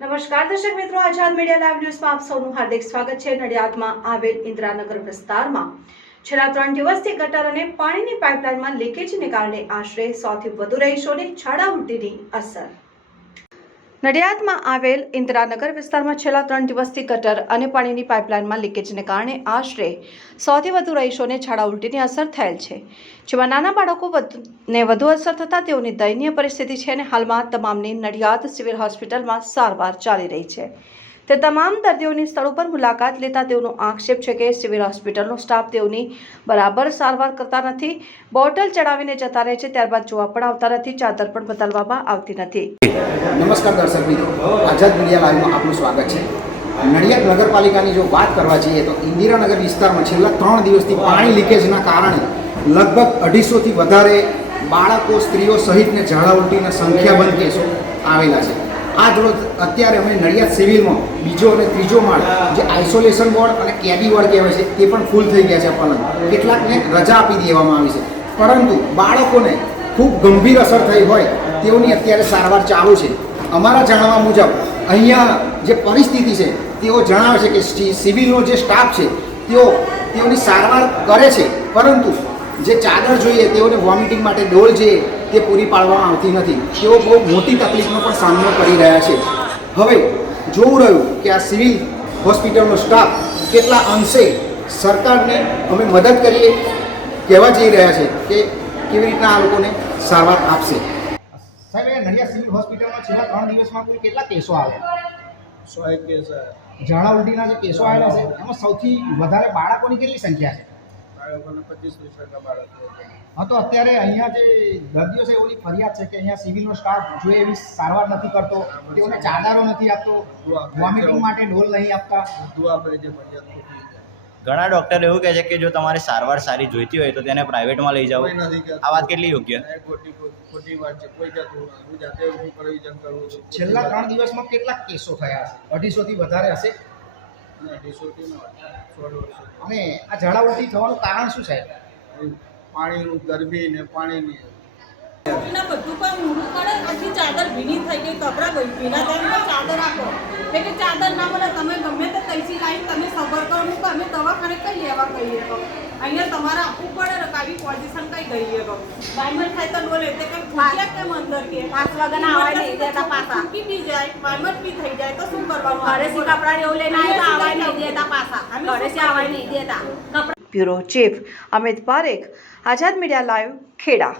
નમસ્કાર દર્શક મિત્રો, આઝાદ મીડિયા લાઈવ ન્યૂઝમાં આપ સૌનું હાર્દિક સ્વાગત છે। નડિયાદમાં આવેલ ઇન્દિરાનગર વિસ્તારમાં છેલ્લા 3 દિવસથી ગટર અને પાણીની પાઇપલાઇનમાં લીકેજને કારણે આશરે 100 થી વધુ રહીશોને ઝાડા ઉલટીની અસર। નડિયાદમાં આવેલ ઇન્દિરાનગર વિસ્તારમાં છેલ્લા 3 દિવસથી ગટર અને પાણીની પાઇપલાઇનમાં લીકેજને કારણે આશરે 100 થી વધુ રહીશોને ઝાડા ઉલટીની અસર થયેલ છે, જેમાં નાના બાળકોને વધુ અસર થતાં તેઓની દયનીય પરિસ્થિતિ છે અને હાલમાં તમામની નડિયાદ સિવિલ હોસ્પિટલમાં સારવાર ચાલી રહી છે। તે તમામ દર્દીઓની સ્થળ ઉપર મુલાકાત લેતા તેઓનો આક્ષેપ છે કે સિવિલ હોસ્પિટલનો સ્ટાફ તેઓની બરાબર સારવાર કરતા નથી, બોટલ ચડાવીને જતા રહે છે, ત્યારબાદ જોવા પણ આવતા નથી, ચાદર પણ બદલવામાં આવતી નથી। નમસ્કાર દર્શક મિત્રો, આઝાદ મીડિયા લાઈવમાં આપનું સ્વાગત છે। નડિયાદ નગરપાલિકાની જો વાત કરવા જઈએ તો ઇન્દિરાનગર વિસ્તારમાં છેલ્લા 3 દિવસથી પાણી લીકેજના કારણે લગભગ 250 થી વધારે બાળકો, સ્ત્રીઓ સહિતને ઝાડા ઉલટીના સંખ્યાબંધ કેસો આવેલા છે। આ જ રોજ અત્યારે અમે નડિયાદ સિવિલમાં બીજો અને ત્રીજો માળ જે આઇસોલેશન વોર્ડ અને કેબી વોર્ડ કહેવાય છે તે પણ ફૂલ થઈ ગયા છે, પરંતુ કેટલાકને રજા આપી દેવામાં આવી છે, પરંતુ બાળકોને ખૂબ ગંભીર અસર થઈ હોય તેઓની અત્યારે સારવાર ચાલુ છે। અમારા જાણવા મુજબ અહીંયા જે પરિસ્થિતિ છે તેઓ જણાવે છે કે સિવિલનો જે સ્ટાફ છે તેઓની સારવાર કરે છે, પરંતુ જે ચાદર જોઈએ તેઓને વોમિટિંગ માટે ડોલ જે તે પૂરી પાડવામાં આવતી નથી। તેઓ બહુ મોટી તકલીફનો પણ સામનો કરી રહ્યા છે। હવે જોવું રહ્યું કે આ સિવિલ હોસ્પિટલનો સ્ટાફ કેટલા અંશે સરકારને અમે મદદ કરીએ કહેવા જઈ રહ્યા છે કે કેવી રીતના આ લોકોને સારવાર આપશે। સાહેબ, નડિયાદ સિવિલ હોસ્પિટલમાં છેલ્લા 3 દિવસમાં કુલ કેટલા કેસો આવ્યા? 100 કેસ ઝાડા ઉલટીના જે કેસો આવેલા છે એમાં સૌથી વધારે બાળકોની કેટલી સંખ્યા છે? બાળકોને 25% બાળકો હા, તો અત્યારે અહીંયા જે દર્દીઓ છે એની ફરિયાદ છે કે અહીંયા સિવિલનો સ્ટાફ જો એવી સારવાર નથી કરતો, તેઓને ચાદરો નથી આપતો, વોમિટિંગ માટે ડોલ નહીં આપતા, બધું આપણે જે ફરિયાદ ખોટી છે। ઘણા ડોક્ટર એવું કહે છે કે જો તમારે સારવાર સારી જોઈતી હોય તો તેને પ્રાઇવેટમાં લઈ જાઓ। કોઈ નથી કહેતું। આ વાત કેટલી યોગ્ય? આ ખોટી વાત છે। કોઈ જાતું હું જાતે સુપરવિઝન કરું છું। છેલ્લા 3 દિવસમાં કેટલા કેસો થયા હશે? 250 થી વધારે હશે। 250 નો 16 વર્ષ અને આ ઝાડા ઉલટી થવાનું કારણ શું છે? પાણીનું ગરમી ને પાણીની ના બધું કોઈ ઊંડું પડે પછી ચાદર ભીની થઈ ગઈ, કપડાં ભીના થઈને ચાદર આપો એટલે કે ચાદર ના મળે તમે ગમે તે તૈસી લાવીને તમે સબર કરો મૂકો, અમે દવાખાને કઈ લેવા કહીએ તો અહીંયા તમારે આપવું પડે ને આવી પોઝિશન કઈ ગઈએ તો વાયમર થાય તો ડોલે એટલે કંઈ ફૂટ્યા કેમ અંદર કે 5 વાગ્યાના આવાજ નહીં દેતા, પાછા ફૂટી બી જાય, વાયમર બી થઈ જાય તો શું કરવાનું? ઘરેથી કપડા એવું લઈને આવ્યા આવાજ નહીં દેતા, પાછા ઘરેથી આવાજ નહીં દેતા। બ્યુરો ચીફ અમિત પારેખ, આઝાદ મીડિયા લાઈવ, ખેડા।